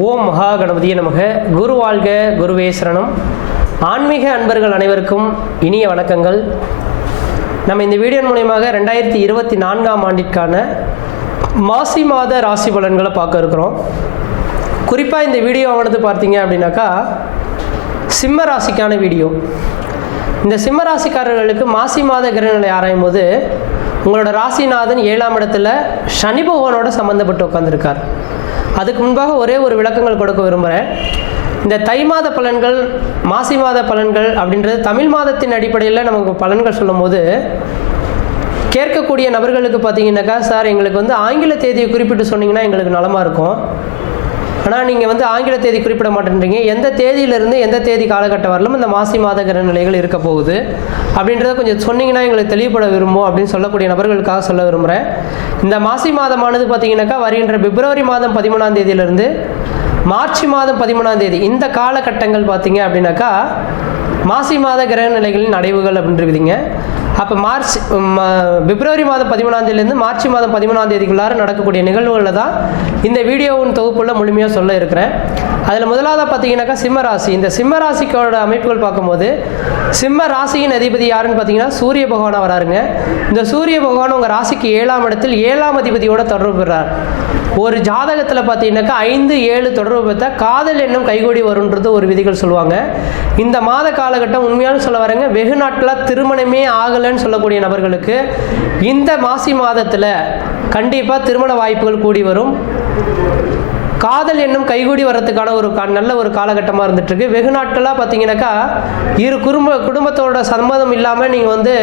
ஓம் மகா கணபதிய நமக. குரு வாழ்க குருவே ஆன்மீக அன்பர்கள் அனைவருக்கும் இனிய வணக்கங்கள். நம்ம இந்த வீடியோ மூலயமாக ரெண்டாயிரத்தி இருபத்தி நான்காம் ஆண்டிற்கான மாசி மாத ராசி பலன்களை பார்க்க இருக்கிறோம். குறிப்பாக இந்த வீடியோ ஆனது பார்த்தீங்க அப்படின்னாக்கா சிம்ம ராசிக்கான வீடியோ. இந்த சிம்ம ராசிக்காரர்களுக்கு மாசி மாத கிரகநிலை ஆராயும் போது உங்களோட ராசிநாதன் ஏழாம் இடத்துல சனி பகவானோட சம்மந்தப்பட்டு உட்காந்துருக்கார் அதுக்கு முன்பாக ஒரே ஒரு விளக்கங்கள் கொடுக்க விரும்புகிறேன் இந்த தை மாத பலன்கள் மாசி மாத பலன்கள் அப்படின்றது தமிழ் மாதத்தின் அடிப்படையில் நமக்கு பலன்கள் சொல்லும்போது கேட்கக்கூடிய நபர்களுக்கு பார்த்தீங்கன்னாக்கா சார் எங்களுக்கு வந்து ஆங்கில தேதியை குறிப்பிட்டு சொன்னீங்கன்னா எங்களுக்கு நலமாக இருக்கும். ஆனால் நீங்கள் வந்து ஆங்கில தேதி குறிப்பிட மாட்டேன்றீங்க. எந்த தேதியிலிருந்து எந்த தேதி காலகட்டம் வரலும் இந்த மாசி மாத கிரக நிலைகள் இருக்க போகுது. அப்படின்றத கொஞ்சம் சொன்னீங்கன்னா எங்களுக்கு தெளிவுபட விரும்பும் அப்படின்னு சொல்லக்கூடிய நபர்களுக்காக சொல்ல விரும்புகிறேன் இந்த மாசி மாதமானது பார்த்தீங்கன்னாக்கா வருகின்ற பிப்ரவரி மாதம் பதிமூணாம் தேதியிலிருந்து மார்ச் மாதம் பதிமூணாம் தேதி இந்த காலகட்டங்கள் பார்த்தீங்க அப்படின்னாக்கா மாசி மாத கிரக நிலைகளின் அடைவுகள் அப்படின்னு இருக்குதுங்க அப்போ மார்ச் பிப்ரவரி மாதம் பதிமூணாந்தேதியிலேருந்து மார்ச் மாதம் பதிமூணாம் தேதிக்குள்ளார நடக்கக்கூடிய நிகழ்வுகளில் தான் இந்த வீடியோவின் தொகுப்புள்ள முழுமையாக சொல்ல இருக்கிறேன். அதில் முதலாவதாக பார்த்தீங்கன்னாக்கா சிம்ம ராசி. இந்த சிம்மராசிக்கோட அமைப்புகள் பார்க்கும்போது சிம்ம ராசியின் அதிபதி யாருன்னு பார்த்தீங்கன்னா சூரிய பகவானாக வராருங்க. இந்த சூரிய பகவான் உங்கள் ராசிக்கு ஏழாம் இடத்தில் ஏழாம் அதிபதியோட தொடர்பு பெறார். ஒரு ஜாதகத்தில் பார்த்தீங்கன்னாக்கா ஐந்து ஏழு தொடர்பு பார்த்தா காதல் எண்ணம் கைகூடி வரும்ன்றது ஒரு விதிகள் சொல்லுவாங்க. இந்த மாத காலகட்டம் உண்மையான சொல்ல வரேங்க வெகு நாட்களாக திருமணமே ஆகலைன்னு சொல்லக்கூடிய நபர்களுக்கு இந்த மாசி மாதத்தில் கண்டிப்பாக திருமண வாய்ப்புகள் கூடி வரும். காதல் எண்ணம் கைகூடி வர்றதுக்கான ஒரு நல்ல ஒரு காலகட்டமாக இருந்துட்டுருக்கு. வெகு நாட்களாக பார்த்தீங்கன்னாக்கா இரு குடும்ப குடும்பத்தோட சம்மதம் இல்லாமல் நீங்கள் வந்து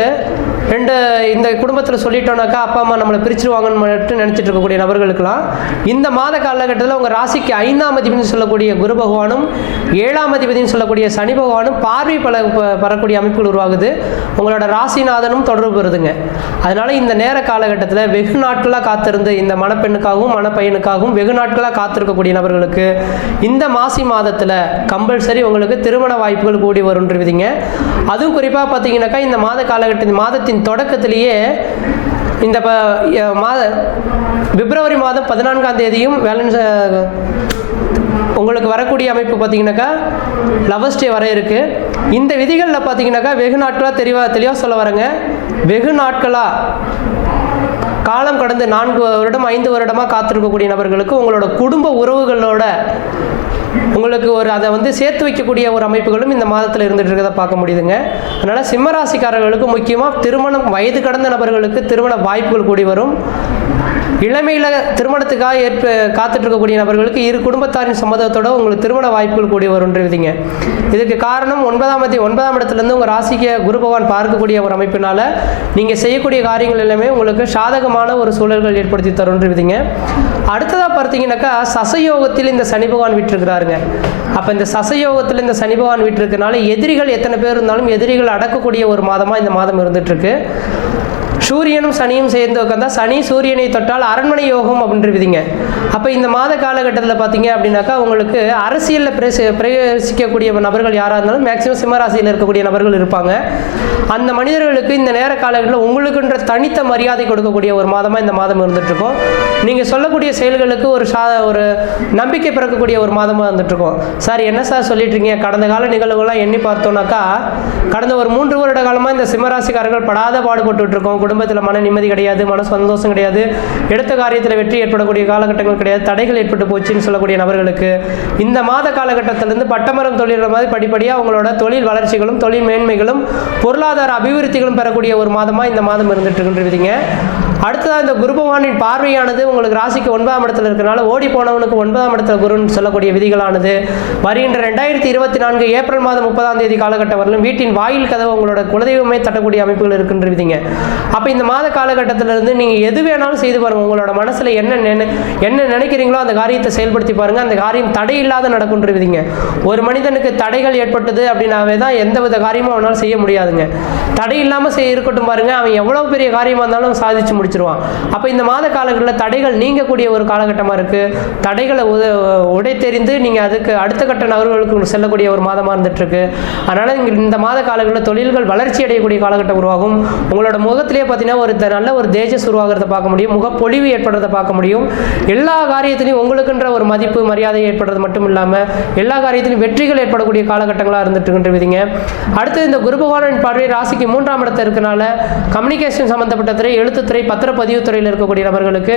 ரெண்டு இந்த குடும்பத்தில் சொல்லிட்டோம்னாக்கா அப்பா அம்மா நம்மளை பிரிச்சுருவாங்கன்னு மட்டும் நினச்சிட்டு இருக்கக்கூடிய நபர்களுக்கெல்லாம் இந்த மாத காலகட்டத்தில் உங்கள் ராசிக்கு ஐந்தாம் அதிபதினு சொல்லக்கூடிய குரு பகவானும் ஏழாம் அதிபதினு சொல்லக்கூடிய சனி பகவானும் பார்வை பல பரக்கூடிய அமைப்புகள் உருவாகுது. உங்களோட ராசிநாதனும் தொடர்பு பெறுதுங்க. அதனால் இந்த நேர காலகட்டத்தில் வெகு நாட்களாக காத்திருந்து இந்த மணப்பெண்ணுக்காகவும் மணப்பையனுக்காகவும் வெகு நாட்களாக இருக்கக்கூடிய நபர்களுக்கு இந்த மாசி மாதத்தில் கம்பல்சரி உங்களுக்கு திருமண வாய்ப்புகள் கூடி வரும்ன்றவிதிங்க அதுவும் குறிப்பாக பார்த்தீங்கன்னாக்கா இந்த மாத காலகட்டத்தின் மாதத்தின் தொடக்கத்திலேயே இந்த ப மாத பிப்ரவரி மாதம் பதினான்காம் தேதியும் வேலன்ஸ் உங்களுக்கு வரக்கூடிய அமைப்பு பார்த்தீங்கன்னாக்கா லவர்ஸ் டே வர இருக்கு. இந்த விதிகளில் பார்த்தீங்கன்னாக்கா வெகு நாட்களாக தெளிவாக தெளிவாக சொல்ல வரேங்க. வெகு நாட்களாக காலம் கடந்து நான்கு வருடம் ஐந்து வருடமாக காத்திருக்கக்கூடிய நபர்களுக்கு உங்களோட குடும்ப உறவுகளோட உங்களுக்கு ஒரு அதை வந்து சேர்த்து வைக்கக்கூடிய ஒரு அமைப்புகளும் இந்த மாதத்தில் இருந்துட்டு இருக்கிறத பார்க்க முடியுதுங்க. அதனால் சிம்மராசிக்காரர்களுக்கு முக்கியமாக திருமணம் வயது கடந்த நபர்களுக்கு திருமண வாய்ப்புகள் கூடி வரும். இளமையில் திருமணத்துக்காக ஏற்ப காத்துட்டு இருக்கக்கூடிய நபர்களுக்கு இரு குடும்பத்தாரின் சம்மதத்தோட உங்களுக்கு திருமண வாய்ப்புகள் கூடி வரும்ன்றதுங்க இதுக்கு காரணம் ஒன்பதாம் தேதி ஒன்பதாம் இடத்துலேருந்து உங்கள் ராசிக்கு குரு பகவான் பார்க்கக்கூடிய ஒரு அமைப்பினால நீங்கள் செய்யக்கூடிய காரியங்கள் எல்லாமே உங்களுக்கு சாதகமான ஒரு சூழல்கள் ஏற்படுத்தி தரும்ன்றதுங்க அடுத்ததாக பார்த்தீங்கன்னாக்கா சசயோகத்தில் இந்த சனி பகவான் விட்டுருக்கிறாருங்க அப்போ இந்த சசயோகத்தில் இந்த சனி பகவான் விட்டுருக்கனால எதிரிகள் எத்தனை பேர் இருந்தாலும் எதிரிகள் அடக்கக்கூடிய ஒரு மாதமாக இந்த மாதம் இருந்துட்டு இருக்கு சூரியனும் சனியும் சேர்ந்து உட்காந்தா சனி சூரியனை தொட்டால் அரண்மனை யோகம் அப்படின்றவிதிங்க அப்போ இந்த மாத காலகட்டத்தில் பார்த்தீங்க அப்படின்னாக்கா உங்களுக்கு அரசியலில் பிரேச பிரவேசிக்கக்கூடிய நபர்கள் யாராக இருந்தாலும் மேக்சிமம் சிம்மராசியில் இருக்கக்கூடிய நபர்கள் இருப்பாங்க. அந்த மனிதர்களுக்கு இந்த நேர காலகட்டத்தில் உங்களுக்குன்ற தனித்த மரியாதை கொடுக்கக்கூடிய ஒரு மாதமாக இந்த மாதம் இருந்துகிட்ருக்கோம் நீங்கள் சொல்லக்கூடிய செயல்களுக்கு ஒரு சா ஒரு நம்பிக்கை பிறக்கக்கூடிய ஒரு மாதமாக இருந்துகிட்ருக்கோம் சார் என்ன சார் சொல்லிட்டு இருக்கீங்க கடந்த கால நிகழ்வுகள்லாம் எண்ணி பார்த்தோன்னாக்கா கடந்த ஒரு மூன்று வருட காலமாக இந்த சிம்மராசிக்காரர்கள் படாத பாடுபட்டுட்டு இருக்கோம் குடும்பத்தில் மன நிம்மதி கிடையாது மன சந்தோஷம் கிடையாது. எடுத்த காரியத்தில் வெற்றி ஏற்படக்கூடிய காலகட்டங்கள் கிடையாது. தடைகள் ஏற்பட்டு போச்சுன்னு சொல்லக்கூடிய நபர்களுக்கு இந்த மாத காலகட்டத்திலிருந்து பட்டமரம் தொழில் மாதிரி படிப்படியாக அவங்களோட தொழில் வளர்ச்சிகளும் தொழில் மேன்மைகளும் பொருளாதார அபிவிருத்திகளும் பெறக்கூடிய ஒரு மாதமாக இந்த மாதம் இருந்துட்டு இருக்கின்றீங்க அடுத்ததாக இந்த குரு பகவானின் பார்வையானது உங்களுக்கு ராசிக்கு ஒன்பதாம் இடத்துல இருக்கிறனால ஓடி போனவனுக்கு ஒன்பதாம் இடத்துல குருன்னு சொல்லக்கூடிய விதிகளானது. வருகின்ற ரெண்டாயிரத்தி இருபத்தி நான்கு ஏப்ரல் மாதம் முப்பதாம் தேதி காலகட்டம் வரலும் வீட்டின் வாயில் கதவு உங்களோட குலதெய்வமே தட்டக்கூடிய அமைப்புகள் இருக்கின்ற விதிங்க. அப்போ இந்த மாத காலகட்டத்திலிருந்து நீங்கள் எது வேணாலும் செய்து பாருங்கள் உங்களோட மனசில் என்ன நினை என்ன நினைக்கிறீங்களோ அந்த காரியத்தை செயல்படுத்தி பாருங்கள் அந்த காரியம் தடை இல்லாத நடக்குன்ற விதிங்க. ஒரு மனிதனுக்கு தடைகள் ஏற்பட்டது அப்படின்னாவே தான் எந்த வித காரியமும் அவனால் செய்ய முடியாதுங்க. தடை இல்லாமல் செய்ய இருக்கட்டும் பாருங்க. அவன் எவ்வளோ பெரிய காரியமாக இருந்தாலும் சாதிச்சு முடிச்சு முடிச்சிருவான் அப்போ இந்த மாத காலங்களில் தடைகள் நீங்கக்கூடிய ஒரு காலகட்டமாக இருக்குது தடைகளை உத தெரிந்து நீங்கள் அதுக்கு அடுத்த கட்ட நகர்வுகளுக்கு செல்லக்கூடிய ஒரு மாதமாக இருந்துகிட்ருக்கு அதனால் நீங்கள் இந்த மாத காலங்களில் தொழில்கள் வளர்ச்சி அடையக்கூடிய காலகட்டம் உருவாகும். உங்களோட முகத்திலே பார்த்தீங்கன்னா ஒரு நல்ல ஒரு தேஜஸ் உருவாகிறத பார்க்க முடியும். முகப்பொழிவு ஏற்படுறத பார்க்க முடியும். எல்லா காரியத்திலையும் உங்களுக்குன்ற ஒரு மதிப்பு மரியாதை ஏற்படுறது மட்டும் இல்லாமல் எல்லா காரியத்திலும் வெற்றிகள் ஏற்படக்கூடிய காலகட்டங்களாக இருந்துட்டு இருக்கின்றீங்க அடுத்து இந்த குரு பகவானின் பார்வை ராசிக்கு மூன்றாம் இடத்துல இருக்கனால கம்யூனிகேஷன் சம்பந்தப்பட்ட துறை எழுத்துத்துறை பத்திரப்பதிவுத்துறையில் இருக்கக்கூடிய நபர்களுக்கு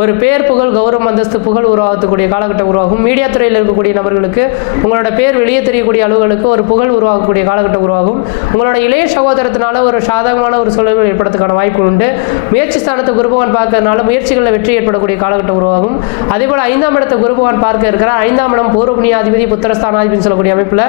ஒரு பேர் புகழ் கௌரவம் அந்தஸ்து புகழ் உருவாகக்கூடிய காலகட்டம் உருவாகும். மீடியா துறையில் இருக்கக்கூடிய நபர்களுக்கு உங்களோட பேர் வெளியே தெரியக்கூடிய அளவுகளுக்கு ஒரு புகழ் உருவாகக்கூடிய காலகட்டம் உருவாகும். உங்களோட இளைய சகோதரத்தினால ஒரு சாதகமான ஒரு சூழல்கள் ஏற்படுறதுக்கான வாய்ப்பு உண்டு. முயற்சி ஸ்தானத்தை குருபகவான் பார்க்கறதுனால முயற்சிகளில் வெற்றி ஏற்படக்கூடிய காலகட்டம் உருவாகும். அதே போல் ஐந்தாம் இடத்தை குருபகவான் பார்க்க இருக்கிறார். ஐந்தாம் இடம் பூர்வபுணியாதிபதி புத்திரஸ்தானாதிபதினு சொல்லக்கூடிய அமைப்பில்.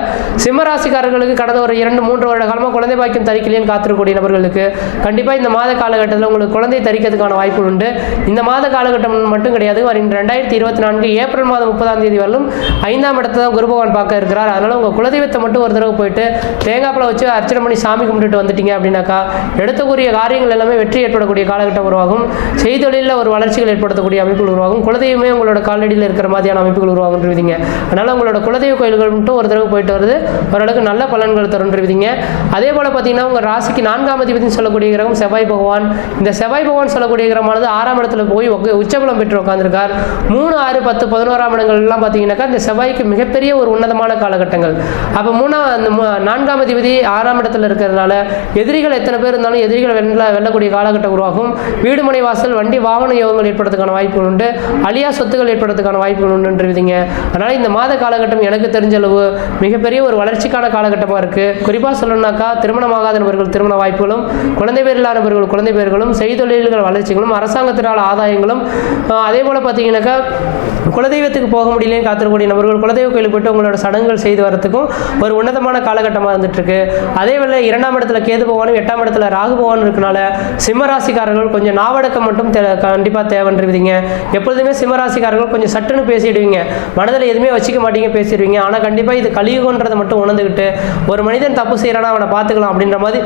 சிம்மராசிக்காரர்களுக்கு கடந்த ஒரு இரண்டு மூன்று வருட காலமாக குழந்தை பாக்கியம் தரிக்கலைன்னு காத்திருக்கக்கூடிய நபர்களுக்கு கண்டிப்பாக இந்த மாத காலகட்டத்தில் உங்களுக்கு குழந்தை அதிகரிக்கிறதுக்கான வாய்ப்பு உண்டு. இந்த மாத காலகட்டம் மட்டும் கிடையாது. வருகின்ற ரெண்டாயிரத்தி இருபத்தி நான்கு ஏப்ரல் மாதம் முப்பதாம் தேதி வரலும் ஐந்தாம் இடத்தை தான் குரு பகவான் பார்க்க இருக்கிறார். அதனால் உங்கள் குலதெய்வத்தை மட்டும் ஒரு தடவை போயிட்டு தேங்காய் வச்சு அர்ச்சனை பண்ணி சாமி கும்பிட்டுட்டு வந்துட்டீங்க அப்படின்னாக்கா எடுத்தக்கூடிய காரியங்கள் எல்லாமே வெற்றி ஏற்படக்கூடிய காலகட்டம் உருவாகும். செய்தொழிலில் ஒரு வளர்ச்சிகள் ஏற்படுத்தக்கூடிய அமைப்புகள் உருவாகும். குலதெய்வமே உங்களோட காலடியில் இருக்கிற மாதிரியான அமைப்புகள் உருவாகுன்றீங்க அதனால் உங்களோட குலதெய்வ கோயில்கள் மட்டும் ஒரு தடவை போயிட்டு வருது. ஓரளவுக்கு நல்ல பலன்கள் தருன்றீங்க அதே போல் பார்த்தீங்கன்னா உங்கள் ராசிக்கு நான்காம் அதிபதினு சொல்லக்கூடிய கிரகம் செவ்வாய் பகவான். இந்த செவ்வாய் பகவான் சொல்லக்கூடிய கிரகமானது ஆறாம் இடத்துல போய் உச்சபலம் பெற்று உட்காந்துருக்கார் மூணு ஆறு பத்து பதினோராம் இடங்கள்லாம் பார்த்தீங்கன்னாக்கா இந்த செவ்வாய்க்கு மிகப்பெரிய ஒரு உன்னதமான காலகட்டங்கள். அப்போ மூணாம் அந்த நான்காம் அதிபதி ஆறாம் இடத்துல இருக்கிறதுனால எதிரிகள் எத்தனை பேர் இருந்தாலும் எதிரிகள் வெல்ல வெல்லக்கூடிய காலகட்டம் உருவாகும். வீடு மனை வாசல் வண்டி வாகன யோகங்கள் ஏற்படுறதுக்கான வாய்ப்புகள் உண்டு. அழியா சொத்துக்கள் ஏற்படுறதுக்கான வாய்ப்புகள் உண்டுன்றீங்க அதனால் இந்த மாத காலகட்டம் எனக்கு தெரிஞ்ச அளவு மிகப்பெரிய ஒரு வளர்ச்சிக்கான காலகட்டமாக இருக்குது குறிப்பாக சொல்லணும்னாக்கா திருமணமாகாத நபர்கள் திருமண வாய்ப்புகளும் குழந்தை பேர் இல்லாத நபர்கள் குழந்தை பேர்களும் செய்தொழில்கள் வளர்ச்சிகளும் அரசாங்கத்தினால் ஆதாயங்களும் அதே போல் பார்த்தீங்கன்னாக்கா குலதெய்வத்துக்கு போக முடியலையும் காத்திருக்கக்கூடிய நபர்கள் குலதெய்வ கோயிலுக்கு போயிட்டு உங்களோட சடங்குகள் செய்து வரத்துக்கும் ஒரு உன்னதமான காலகட்டமாக இருந்துட்டுருக்கு. அதே வேளை இரண்டாம் இடத்துல கேது பகவானும் எட்டாம் இடத்துல ராகு பகவானும் இருக்கனால சிம்மராசிக்காரர்கள் கொஞ்சம் நாவடக்கம் மட்டும் தே கண்டிப்பாக தேவைன்றிருவீங்க எப்பொழுதுமே சிம்மராசிக்காரர்கள் கொஞ்சம் சட்டுன்னு பேசிடுவீங்க. மனதில் எதுவுமே வச்சுக்க மாட்டீங்க பேசிடுவீங்க. ஆனால் கண்டிப்பாக இது கலியுகன்றதை மட்டும் உணர்ந்துக்கிட்டு ஒரு மனிதன் தப்பு செய்கிறானா அவனை பார்த்துக்கலாம் அப்படின்ற மாதிரி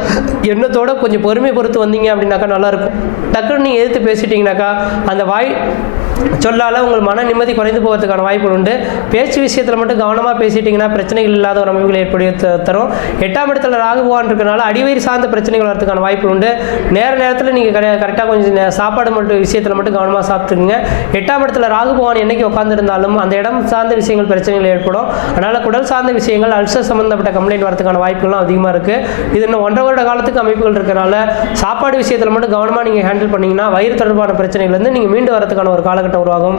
எண்ணத்தோட கொஞ்சம் பொறுமை பொறுத்து வந்தீங்க அப்படின்னாக்கா நல்லாயிருக்கும் டக்குன்னு நீங்கள் எதிர்த்து பேசிட்டீங்கனாக்கா அந்த வாய் சொல்லால உங்கள் மன நிம்மதி குறைந்து போகிறதுக்கான வாய்ப்புகள் உண்டு. பேச்சு விஷயத்தில் மட்டும் கவனமாக பேசிட்டீங்கன்னா பிரச்சனைகள் இல்லாத ஒரு அமைப்புகளை ஏற்படுத்தி தரும். எட்டாம் இடத்துல ராகு பகவான் இருக்கனால அடிவயிறு சார்ந்த பிரச்சனைகள் வரதுக்கான வாய்ப்புகள் உண்டு. நேர நேரத்தில் நீங்கள் கரெக்டாக கொஞ்சம் சாப்பாடு மட்டும் விஷயத்தில் மட்டும் கவனமாக சாப்பிட்டுருங்க எட்டாம் இடத்துல ராகு பகவான் என்னைக்கு உட்காந்துருந்தாலும் அந்த இடம் சார்ந்த விஷயங்கள் பிரச்சனைகள் ஏற்படும். அதனால் குடல் சார்ந்த விஷயங்கள் அல்சர் சம்மந்தப்பட்ட கம்ப்ளைண்ட் வரதுக்கான வாய்ப்புகள்லாம் அதிகமாக இருக்குது இது இன்னும் ஒன்றரை வருட காலத்துக்கு அமைப்புகள் இருக்கிறனால சாப்பாடு விஷயத்தில் மட்டும் கவனமாக நீங்கள் ஹேண்டில் பண்ணிங்கன்னா வயிறு தொடர்பான பிரச்சனைகள்லேருந்து நீங்கள் மீண்டு வரதுக்கான ஒரு காலகட்டம் உருவாகும்.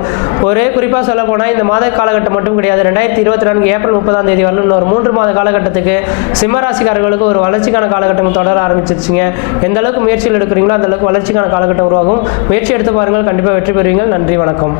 ஒரே குறிப்பாக சொல்ல போனால் இந்த மாத காலகட்டம் மட்டும் கிடையாது. ரெண்டாயிரத்தி இருபத்தி நான்கு ஏப்ரல் முப்பதாம் தேதி வரலும் ஒரு மூன்று மாத காலகட்டத்துக்கு சிம்மராசிக்காரர்களுக்கு ஒரு வளர்ச்சிக்கான காலகட்டம் தொடர ஆரம்பிச்சிருச்சுங்க. எந்த அளவுக்கு முயற்சிகள் எடுக்கிறீங்களோ அந்த அளவுக்கு வளர்ச்சிக்கான காலகட்டம் உருவாகும். முயற்சி எடுத்து பாருங்கள். கண்டிப்பாக வெற்றி பெறுவீங்கள் நன்றி வணக்கம்.